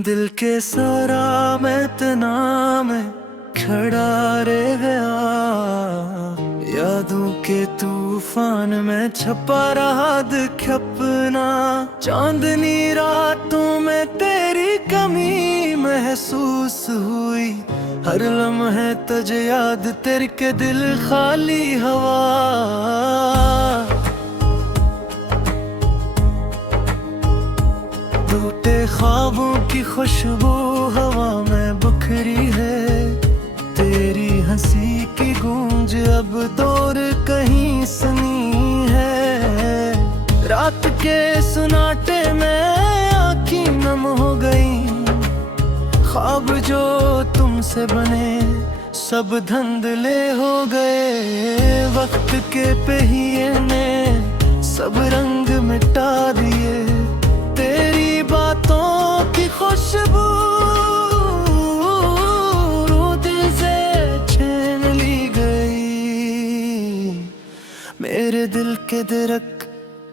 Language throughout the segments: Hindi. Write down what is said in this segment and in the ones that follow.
दिल के सारा मैं तना में खड़ा रह गया, यादों के तूफान में छपा रहा दिखपना। चांदनी रातों में तेरी कमी महसूस हुई, हर लम्हे तुझे याद तेरे के दिल खाली हवा। टूटे ख्वाबों की खुशबू हवा में बिखरी है, तेरी हंसी की गूंज अब दूर कहीं सुनी है। रात के सुनाटे में आँखें नम हो गई, ख्वाब जो तुमसे बने सब धुंधले हो गए। वक्त के पहिए ने सब रंग मिटा दिए, तेरी बातों की खुशबू दिल से छीन ली गई। मेरे दिल के दरख्त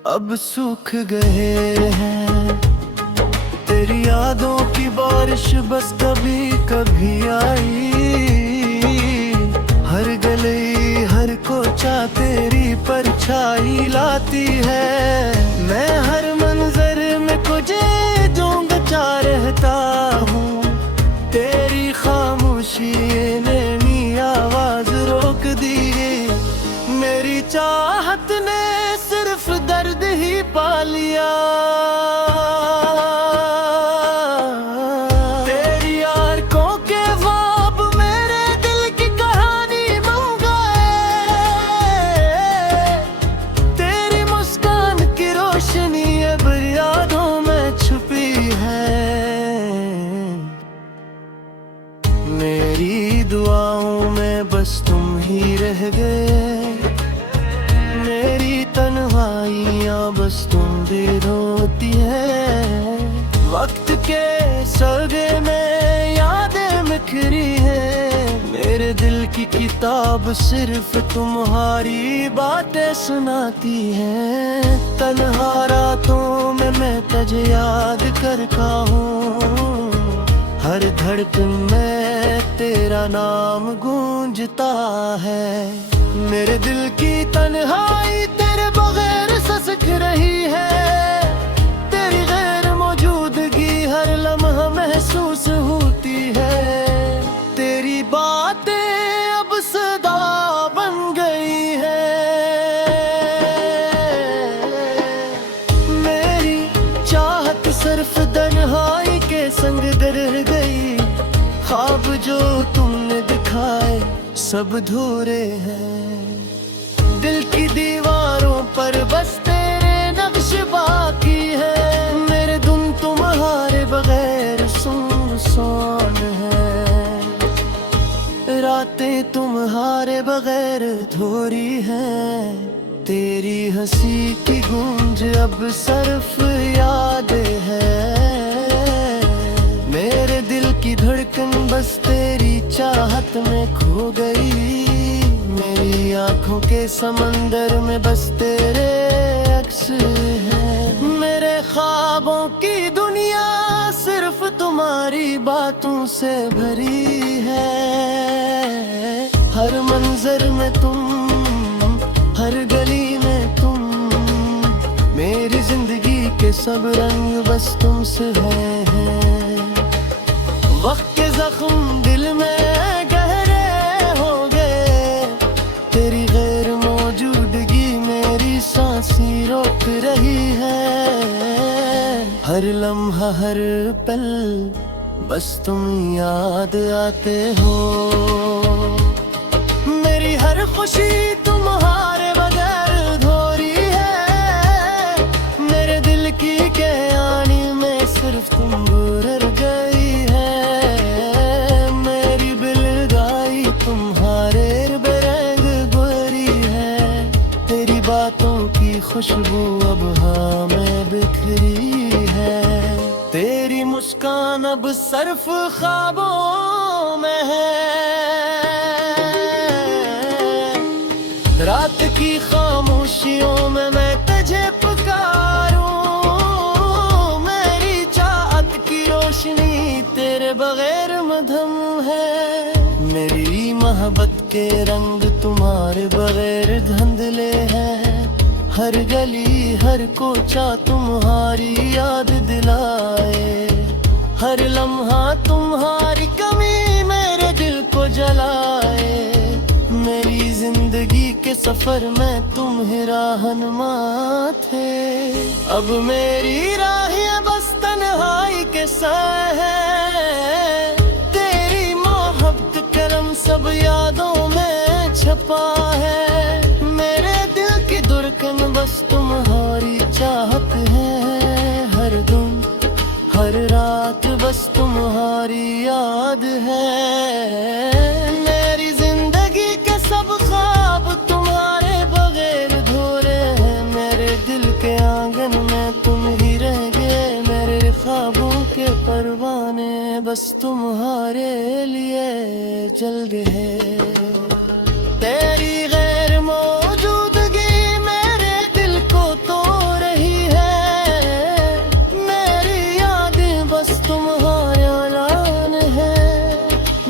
अब सूख गए हैं, तेरी यादों की बारिश बस कभी कभी आई। हर गली हर कोचा तेरी परछाई लाती है, मैं हर मंजर में तुझे ढूंढता रहता हूँ। तेरी खामोशी ने मेरी आवाज रोक दी, मेरी चाहत ने सिर्फ दर्द ही पा लिया। मेरी दुआओं में बस तुम ही रह गए, मेरी तन्हाइयाँ बस तुम दे रोती है। वक्त के सगे में यादें बिखरी है, मेरे दिल की किताब सिर्फ तुम्हारी बातें सुनाती है। तन्हा रातों में मैं तुझे याद करता हूँ, हर धड़कन में तेरा नाम गूंजता है। मेरे दिल की तन्हाई तेरे बगैर ससक रही है, तेरी गैर मौजूदगी हर लम्हा महसूस होती है। तेरी बातें अब सदा बन गई है, मेरी चाहत सिर्फ तन्हाई के संग रह गई। ख्वाब जो तुमने दिखाए सब धूरे हैं, दिल की दीवारों पर बस तेरे नक्श बाकी है। मेरे धुन तुम्हारे बगैर सुनसान है, रातें तुम्हारे बगैर अधूरी हैं। तेरी हंसी की गूंज अब सिर्फ याद है, मेरे दिल की धड़कन बस तेरी चाहत में खो गई। मेरी आंखों के समंदर में बस तेरे अक्स है, मेरे ख्वाबों की दुनिया सिर्फ तुम्हारी बातों से भरी है। हर मंजर में तुम, हर गली में तुम, मेरी जिंदगी के सब रंग बस तुमसे हैं। वक्त के जख्म दिल में गहरे हो गए, तेरी गैर मौजूदगी मेरी सांसें रोक रही है। हर लम्हा हर पल बस तुम याद आते हो, मेरी हर खुशी तुम्हारे बगैर अधूरी है। मेरे दिल की कहानी में सिर्फ तुम गुजर गई है, मेरी बिलगाई तुम्हारे बेरंग गोरी है। तेरी बातों की खुशबू अब हाँ में बिखरी है, तेरी मुस्कान अब सिर्फ ख्वाबों में है। रात की खामोशियों में मैं तुझे पुकारूं, मेरी चाहत की रोशनी कमी तेरे बगैर मधम है। मेरी मोहब्बत के रंग तुम्हारे बगैर धुंधले हैं। हर गली हर कोचा तुम्हारी याद दिलाए। हर लम्हा तुम्हारी कमी मेरे दिल को जलाए। मेरी जिंदगी के सफर में तुम ही राहनुमा थे। अब मेरी राहें बस तन्हाई के साए हैं। तेरी मोहब्बत करम सब यादों में छपा है। मेरे दिल की धड़कन बस तुम्हारी चाहत है। हर दिन हर रात बस तुम्हारी याद है। मेरी जिंदगी के सब ख्वाब तुम्हारे बगैर अधूरे हैं। मेरे दिल के आंगन में तुम ही रह गए। मेरे ख्वाबों के परवाने बस तुम्हारे लिए जल गए। तेरी गैर मौजूदगी मेरे दिल को तो रही है। मेरी यादें बस तुम्हारे ऐलान है।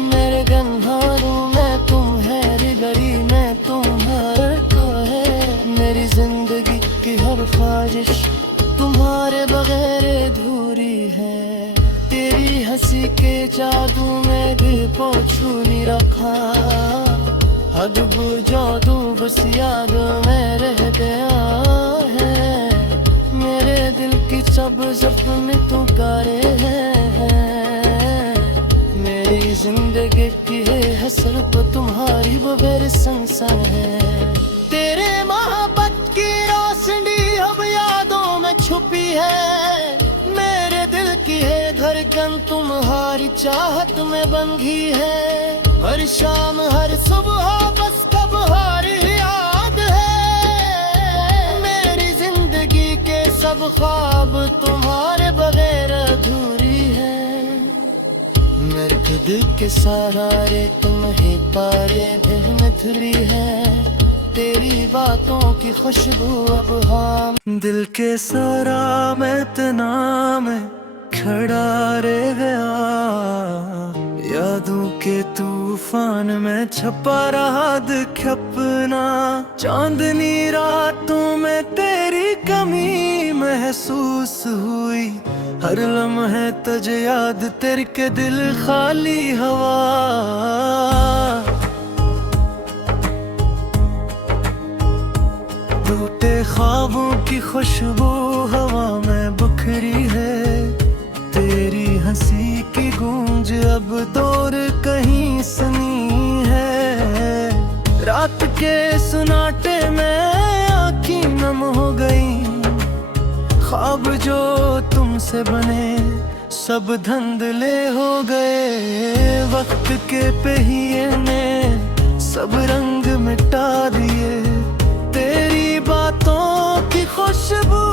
मेरे गन्हारों में तुम है, गली में तुम्हारा तो है। मेरी जिंदगी की हर ख्वाहिश तुम्हारे बगैर अधूरी है। तेरी हंसी के जादू में दिल को छू नहीं रखा। हद जादू बस याद में रह गया है। मेरे दिल की सब जख्म तुम्हारे हैं। मेरी जिंदगी की है हसरत तुम्हारी बगैर संसार है। तेरे मोहब्बत की रोशनी अब यादों में छुपी है। मेरे दिल की है धड़कन तुम्हारी चाहत में बंधी है। हर शाम हर सुबह बस तुम्हारी याद है। मेरी जिंदगी के सब ख्वाब तुम्हारे बगैर अधूरी है। मेरे दिल के सहारे तुम ही पारे बेहमथली है। तेरी बातों की खुशबू अब हम दिल के सारा मैं तना में खड़ा रह गया। यादों के तूफान में छपा रहा दिखपना। चांदनी रातों में तेरी कमी महसूस हुई। हर लम्हे तुझे याद तेरे के दिल खाली हवा। टूटे ख्वाबों की खुशबू हवा में बिखरी है। तेरी हंसी की गूंज अब दूर कहीं सुनी है। रात के सुनाटे में आँखें नम हो गई। ख्वाब जो तुमसे बने सब धुंधले हो गए। वक्त के पहिए ने सब रंग मिटा दिए। तेरी बातों की खुशबू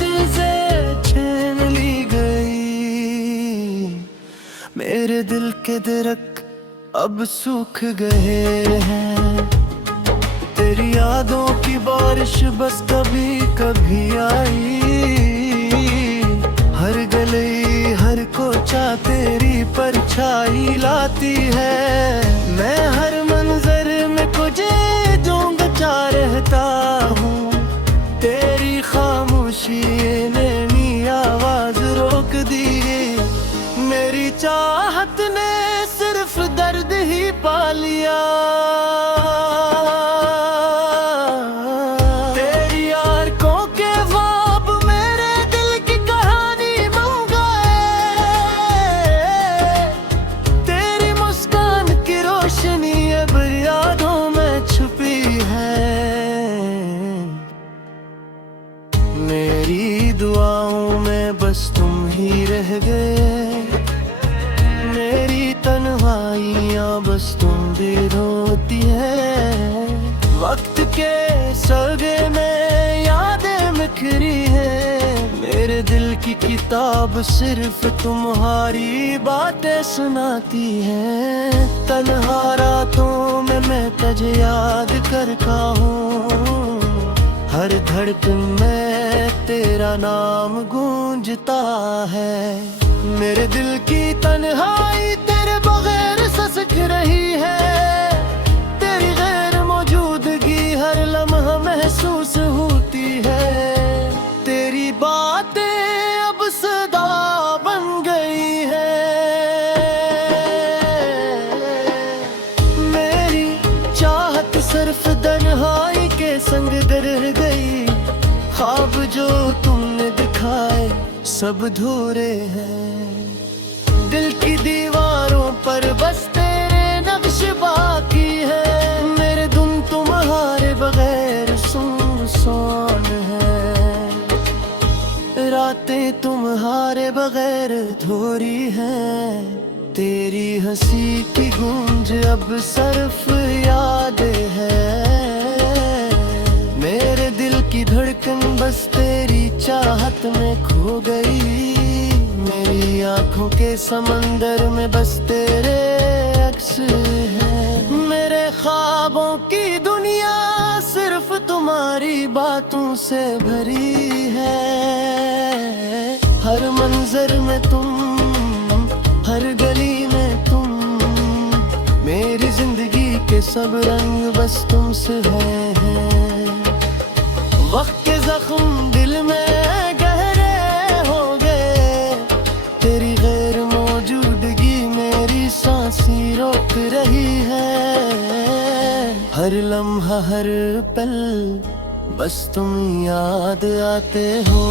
दिल से छीन ली गई। मेरे दिल के दरख्त अब सूख गए हैं। तेरी यादों की बारिश बस कभी कभी आई। हर गली हर कोचा तेरी परछाई लाती है। मैं हर मंजर में तुझे ढूंढता रहता हूँ। तेरी खामोशी ने मेरी आवाज रोक दी। मेरी चाहत ने सिर्फ दर्द ही पा लिया। मेरी दुआओं में बस तुम ही रह गए। मेरी तन्हाइयाँ बस तुम भी रोती है। वक्त के सगे में यादें बिखरी है। मेरे दिल की किताब सिर्फ तुम्हारी बातें सुनाती है। तन्हा रातों में मैं तुझे याद करता हूँ। हर धड़कन में तेरा नाम गूंजता है। मेरे दिल की तन्हाई तेरे बगैर ससक रही है, तेरी गैर मौजूदगी हर लम्हा महसूस होती है। तेरी बातें अब सदा बन गई है, मेरी चाहत सिर्फ तन्हाई के संग रह गई। ख्वाब जो तुमने दिखाए सब अधूरे हैं, दिल की दीवारों पर बस तेरे नक्श बाकी है। मेरे धुन तुम्हारे बगैर सुनसान है, रातें तुम्हारे बगैर अधूरी हैं। तेरी हंसी की गूंज अब सिर्फ याद है, मेरे दिल की धड़कन बस तेरी चाहत में खो गई। मेरी आंखों के समंदर में बस तेरे अक्स है। मेरे ख्वाबों की दुनिया सिर्फ तुम्हारी बातों से भरी है, हर मंजर में तुम, हर गली में तुम, मेरी जिंदगी के सब रंग बस तुमसे हैं। वक्त के जख्म दिल में गहरे हो गए, तेरी गैर मौजूदगी मेरी सांसें रोक रही है। हर लम्हा हर पल बस तुम याद आते हो,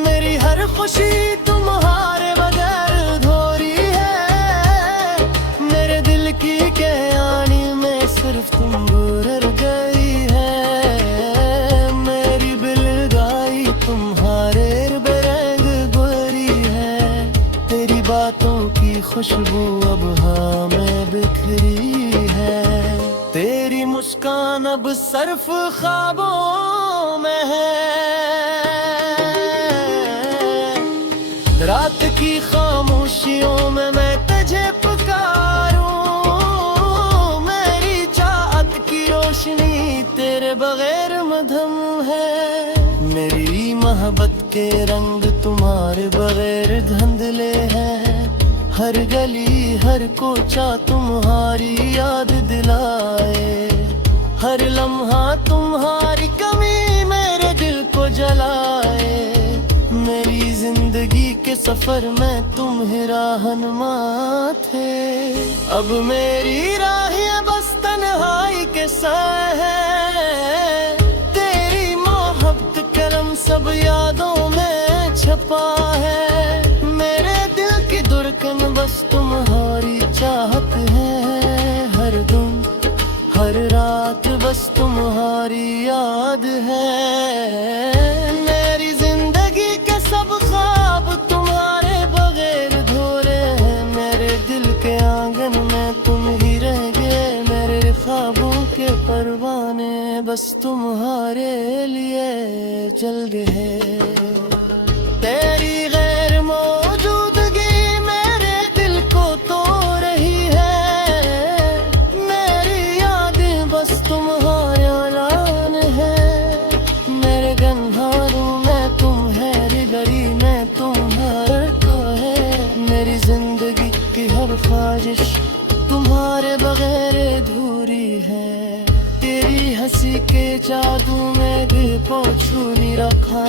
मेरी हर खुशी तुम्हारे बगैर अधूरी है। मेरे दिल की कहानी में सिर्फ तुम गुजर गई है, मेरी बिलगाई तुम्हारे बेरंग गोरी है। तेरी बातों की खुशबू अब हाँ में बिखरी है, तेरी मुस्कान अब सिर्फ ख्वाबों में है। रात की खामोशियों में मैं तुझे पुकारूं, मेरी चाहत की रोशनी तेरे बगैर मधम है। मेरी मोहब्बत के रंग तुम्हारे बगैर धुंधले हैं, हर गली हर कोचा तुम्हारी याद दिलाए। हर लम्हा तुम्हारी कमी मेरे दिल को जलाए, मेरी जिंदगी के सफर में तुम ही रहनुमा थे। अब मेरी राहें बस तन्हाई के साए हैं, तेरी मोहब्बत कलम सब यादों में छपा है। मेरे दिल की धड़कन बस तुम्हारी चाहत है, हर दिन हर रात बस तुम्हारी याद है। मेरी जिंदगी के सब ख्वाब तुम्हारे बगैर अधूरे हैं, मेरे दिल के आंगन में तुम ही रह गए। मेरे ख्वाबों के परवाने बस तुम्हारे लिए जल गए। तेरी गैर मौजूदगी मेरे दिल को तोड़ रही है, मेरी यादें बस तुम्हारे ऐलान है। मेरे गन्हारों में तुम है, गली में तुम्हारा तो है। मेरी जिंदगी की हर ख्वाहिश तुम्हारे बगैर अधूरी है। तेरी हंसी के जादू में दिल को छू नहीं रखा,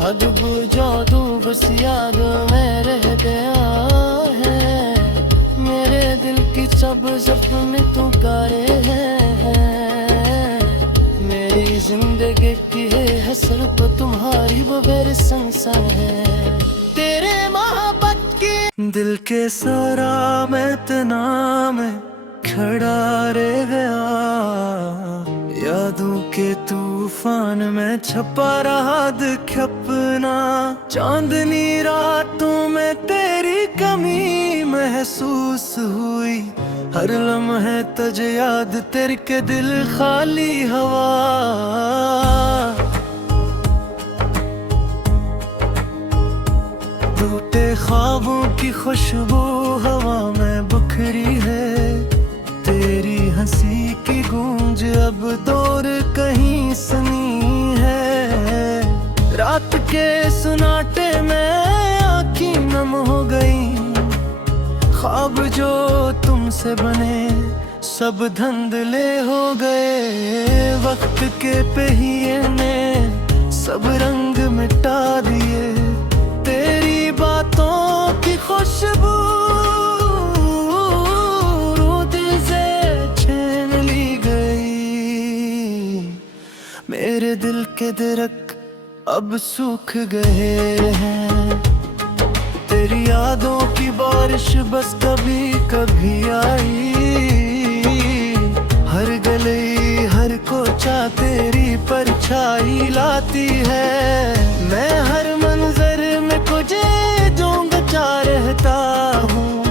हद जादू बस याद में रह गया है। मेरे दिल की सब जख्म तुम्हारे हैं, मेरी जिंदगी की है हसरत तुम्हारी बगैर संसार है। तेरे मोहब्बत की दिल के सरा में तना में खड़ा रह गया, यादों के तूफान में छपा रहा दिख अपना। चांदनी रातों में तेरी कमी महसूस हुई, हर लम्हे तुझे याद तेरे के दिल खाली हवा। टूटे ख्वाबों की खुशबू हवा में बिखरी है, तेरी हंसी की गूंज अब दूर कहीं सुनी है। रात के सुनाटे में आँखें नम हो गई, ख्वाब जो तुमसे बने सब धुंधले हो गए। वक्त के पहिए ने सब रंग मिटा दिए, तेरी बातों की खुशबू दिल से छीन ली गई। मेरे दिल के दरख्त अब सूख गए हैं, तेरी यादों की बारिश बस कभी कभी आई। हर गली हर कोचा तेरी परछाई लाती है। मैं हर मंजर में तुझे ढूंढता रहता हूँ,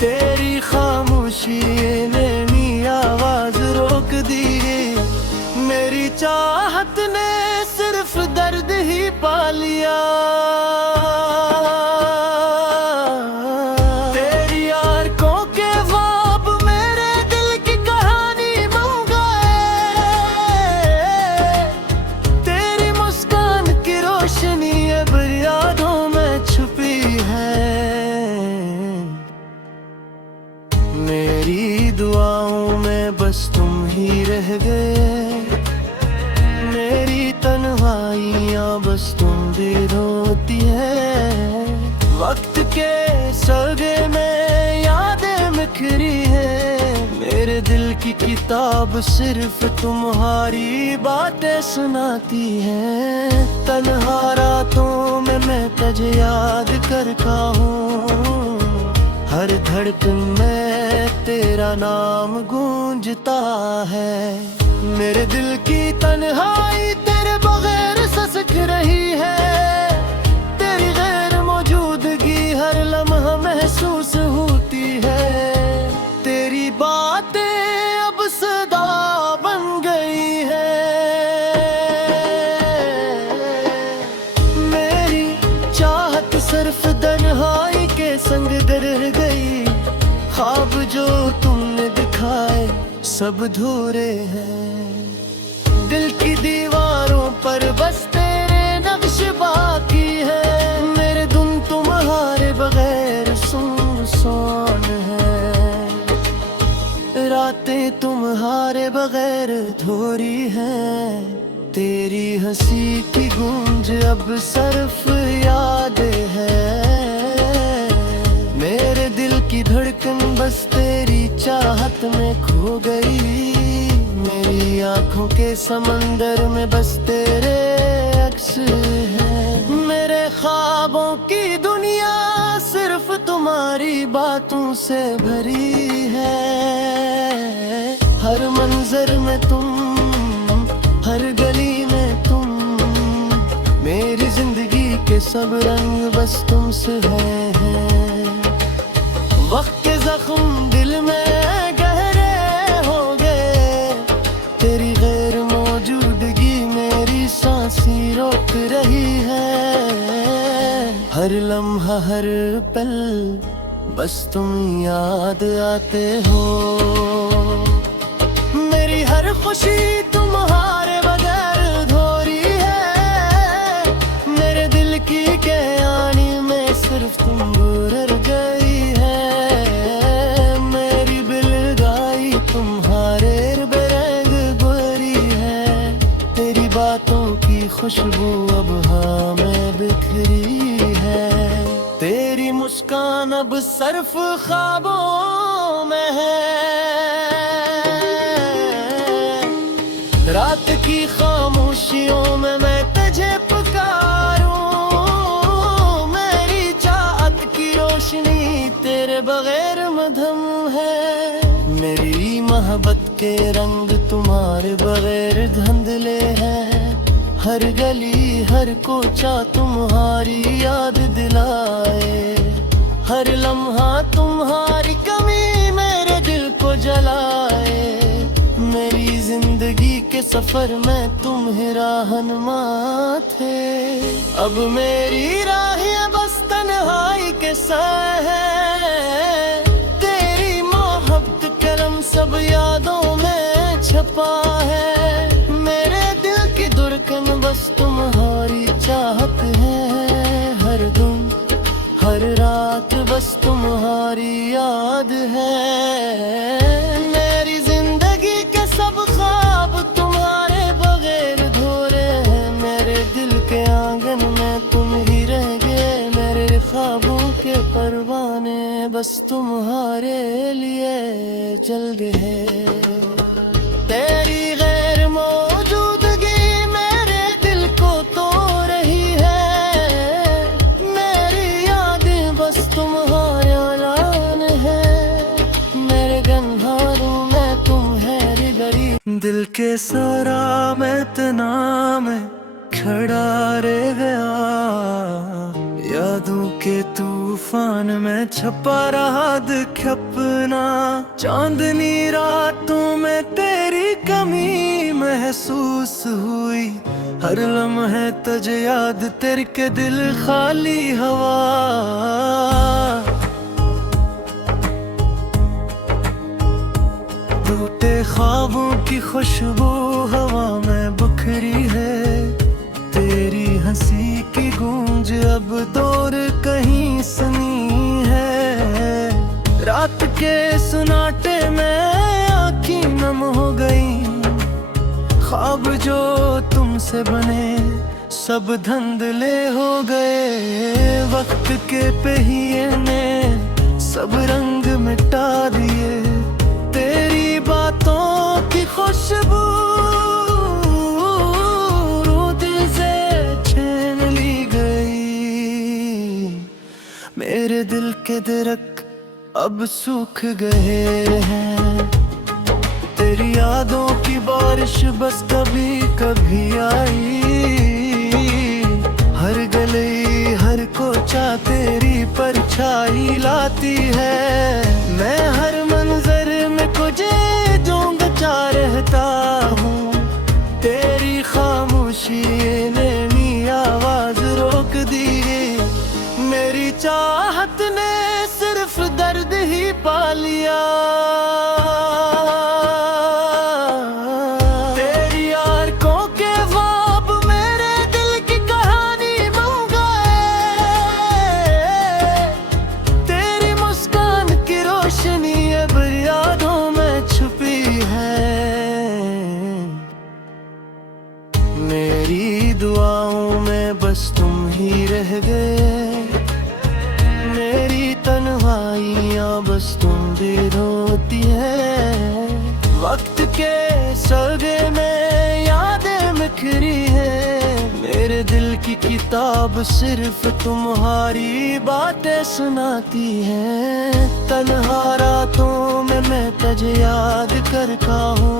तेरी खामोशी ने मेरी आवाज रोक दी। मेरी चाहत ने सिर्फ दर्द ही पा लिया। मेरी दुआओं में बस तुम ही रह गए, मेरी तन्हाइयाँ बस तुम भी रोती है। वक्त के सगे में यादें बिखरी है, मेरे दिल की किताब सिर्फ तुम्हारी बातें सुनाती है। तन्हा रातों में मैं तुझे याद करता हूँ, हर धड़कन में तेरा नाम गूंजता है। मेरे दिल की तन्हाई तेरे बगैर ससक रही है, तेरी गैर मौजूदगी हर लम्हा महसूस होती है। तेरी बातें अब सदा बन गई है। मेरी चाहत सिर्फ तन्हाई के संग रह गई, ख्वाब जो तुमने दिखाए सब अधूरे हैं। दिल की दीवारों पर बस तेरे नक्श बाकी है, मेरे धुन तुम्हारे बगैर सुनसान है। रातें तुम्हारे बगैर अधूरी हैं, तेरी हंसी की गूंज अब सिर्फ याद है। मेरे दिल की धड़कन बस तेरी चाहत में खो गई, मेरी आंखों के समंदर में बस तेरे अक्स है। मेरे ख्वाबों की दुनिया सिर्फ तुम्हारी बातों से भरी है। हर मंजर में तुम, हर गली में तुम, मेरी जिंदगी के सब रंग बस तुमसे हैं। वक्त के जख्म दिल में गहरे हो गए, तेरी गैर मौजूदगी मेरी सांसें रोक रही है। हर लम्हा हर पल बस तुम याद आते हो, मेरी हर खुशी तुम्हारे बगैर अधूरी है। मेरे दिल की कहानी में सिर्फ तुम गुजर गई है। मेरी बिलगाई तुम्हारे बेरंग गोरी है, तेरी बातों की खुशबू अब हाँ में बिखरी है। तेरी मुस्कान अब सिर्फ ख्वाबों में है। रात की खामोशियों में मैं तुझे पुकारूं, मेरी चाहत की रोशनी तेरे बगैर मधम है। मेरी मोहब्बत के रंग तुम्हारे बगैर धुंधले हैं। हर गली हर कोचा तुम्हारी याद दिलाए, हर लम्हा तुम्हारी कमी मेरे दिल को जलाए। मेरी जिंदगी के सफर में तुम ही रहनुमा थे, अब मेरी राहें बस तन्हाई के साए हैं। तेरी मोहब्बत करम सब यादों छपा है। मेरे दिल की धड़कन बस तुम्हारी चाहत है। हर दिन हर रात बस तुम्हारी याद है। मेरी जिंदगी के सब ख्वाब तुम्हारे बगैर अधूरे हैं। मेरे दिल के आंगन में तुम ही रह गए। मेरे ख्वाबों के परवाने बस तुम्हारे लिए जल गए। तेरी गैर मौजूदगी मेरे दिल को तोड़ रही है। मेरी यादें बस तुम्हारे ऐलान है। मेरे गन्हारों में तुम है गरी। दिल के सारा मैं तना में खड़ा रह गया। यादों के तूफान में छपा रहा दिखपना। चांदनी रातों में तेरी कमी महसूस हुई। हर लम्हे तुझे याद तेरे के दिल खाली हवा। टूटे ख्वाबों की खुशबू हवा में बिखरी है। तेरी हंसी की गूंज अब दूर कहीं सुनी है। रात के सुनाटे में आँखें नम हो गई। ख्वाब जो तुमसे बने सब धुंधले हो गए। वक्त के पहिए ने सब रंग मिटा दिए। तेरी बातों की खुशबू मेरे दिल के दरख्त अब सूख गए हैं। तेरी यादों की बारिश बस कभी कभी आई। हर गली हर कोचा तेरी परछाई लाती है। मैं हर मंजर में तुझे ढूंढता रहता हूँ। तेरी खामोशी ने मेरी आवाज रोक दी। मेरी चाहत ने सिर्फ दर्द ही पा लिया। तेरी आंखों के ख्वाब मेरे दिल की कहानी बन गए। तेरी मुस्कान की रोशनी अब यादों में छुपी है। मेरी दुआओं में बस तुम ही रह गए। तन्हाइयाँ बस तुम भी रोती है। वक्त के सौदे में यादें बिखरी है। मेरे दिल की किताब सिर्फ तुम्हारी बातें सुनाती है। तन्हा रातों में मैं तुझे याद करता हूँ।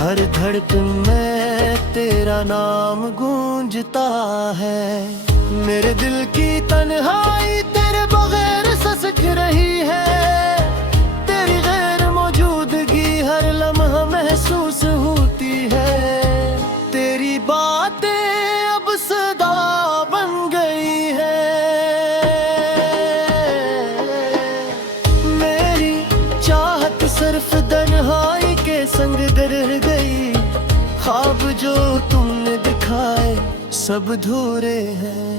हर धड़कन में तेरा नाम गूंजता है। मेरे दिल की तन्हाई तेरे बगैर ससक रही है। तेरी गैर मौजूदगी हर लम्हा महसूस होती है। तेरी बातें अब सदा बन गई है। मेरी चाहत सिर्फ तन्हाई के संग रह गई। ख्वाब जो तुमने दिखाए सब अधूरे हैं।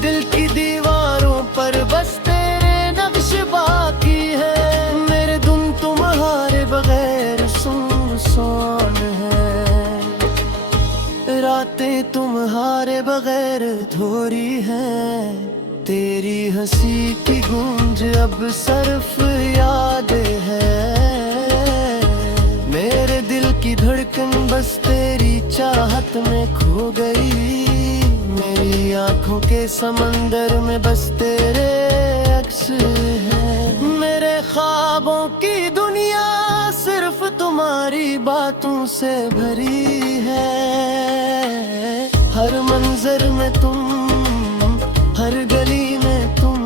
दिल की दीवारों पर बस तेरे नक्श बाकी है। मेरे धुन तुम्हारे बगैर सुनसान है। रातें तुम्हारे बगैर अधूरी हैं। तेरी हंसी की गूंज अब सिर्फ याद है। मेरे दिल की धड़कन बस तेरी चाहत में खो गई। मेरी आंखों के समंदर में बस तेरे अक्स है। मेरे ख्वाबों की दुनिया सिर्फ तुम्हारी बातों से भरी है। हर मंजर में तुम, हर गली में तुम।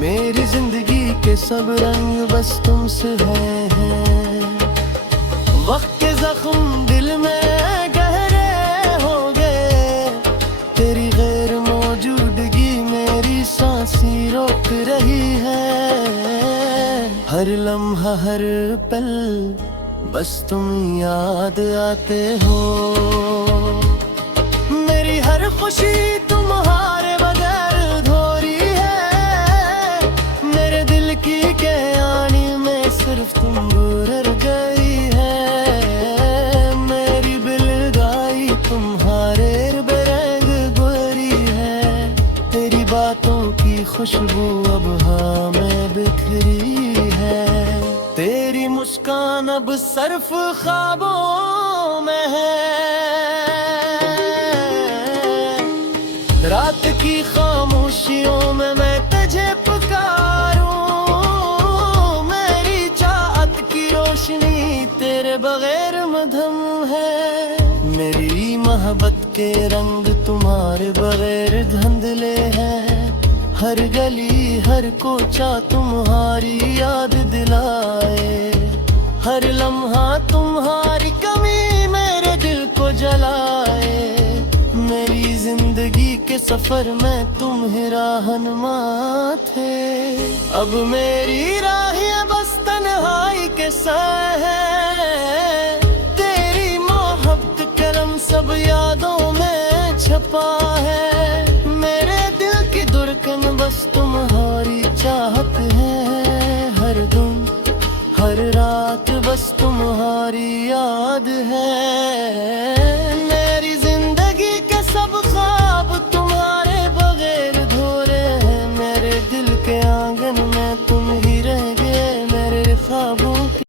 मेरी जिंदगी के सब रंग बस तुमसे हैं। वक्त के जख्म दिल में गहरे हो गए। तेरी गैर मौजूदगी मेरी सांसें रोक रही है। हर हर लम्हा हर पल बस तुम याद आते हो। मेरी हर खुशी तुम्हारे बगैर अधूरी है। मेरे दिल की कहानी में सिर्फ तुम गुजर गई है। मेरी बिलगाई तुम्हारे बेरंग गोरी है। तेरी बातों की खुशबू अब हाँ में बिखरी है। तेरी मुस्कान अब सिर्फ ख्वाबों में है। रात की खामोशियों में मैं तुझे पुकारूं। मेरी चाहत की रोशनी तेरे बगैर मधम है। मेरी मोहब्बत के रंग तुम्हारे बगैर धुंधले हैं। हर गली हर कोचा तुम्हारी याद दिलाए। हर लम्हा तुम्हारी कमी मेरे दिल को जलाए। मेरी जिंदगी के सफर में तुम ही रहनुमा थे। अब मेरी राहें बस तन्हाई के साए हैं। तेरी मोहब्बत कलम सब यादों में छपा है। मेरे दिल की धड़कन बस तुम्हारी चाहत है। हर दिन हर रात बस तुम्हारी याद है।